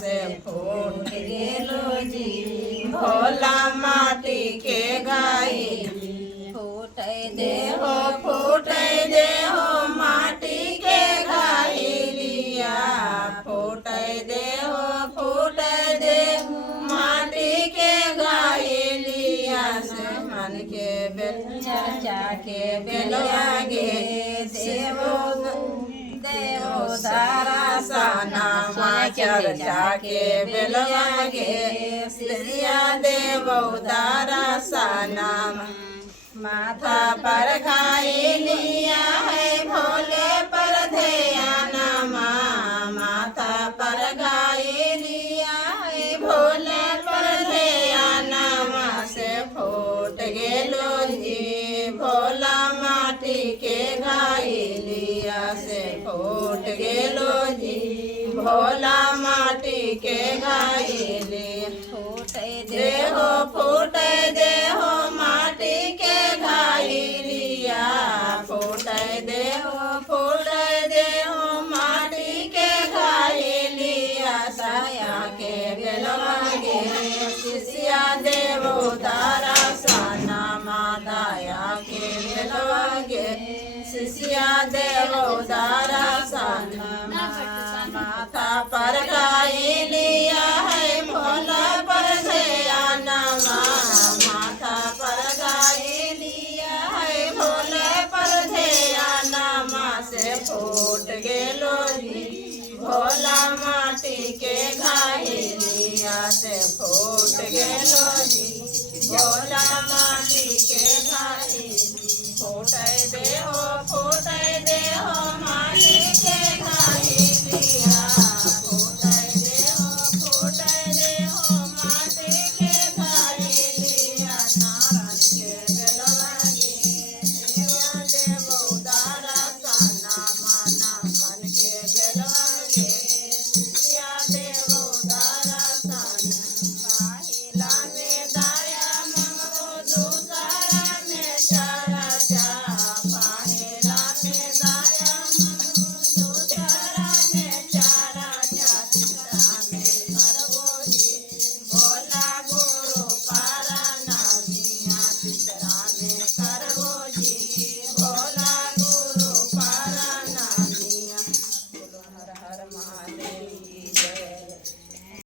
से फूट गेलो जी भोला माटी के गायली फूट दे हो माटी के गायलिया फूट दे माटी के गायलिया से मन के बेल चाचा के बेलिया गे देवो दारा साना चर्चा के बेलवा गे सिया देवो दारा साना माथा पर खाई लिया है भोले पर ध्यान माथा पर गाई लिया है भोले पर ध्यान से फूट गेलो जी भोला माटी के गाई लिया से फूट गेलो जी भोला माटी के गाई लिया फूट दे हो माटी के गाई लिया फूट दे हो माटी के गाई लिया साया के बेलवा गे शिष्या देवो दारा साना मादाया के बेलवा गे शिष्या देवो दारा साना माथा पर गाई लिया है भोला पर ध्यान माथा पर गाई लिया है भोले पर ध्यान से फूट गेलो जी भोला माटी के गाई लिया से फूट गेलो जी भोला माटी के गाई फूट दे हो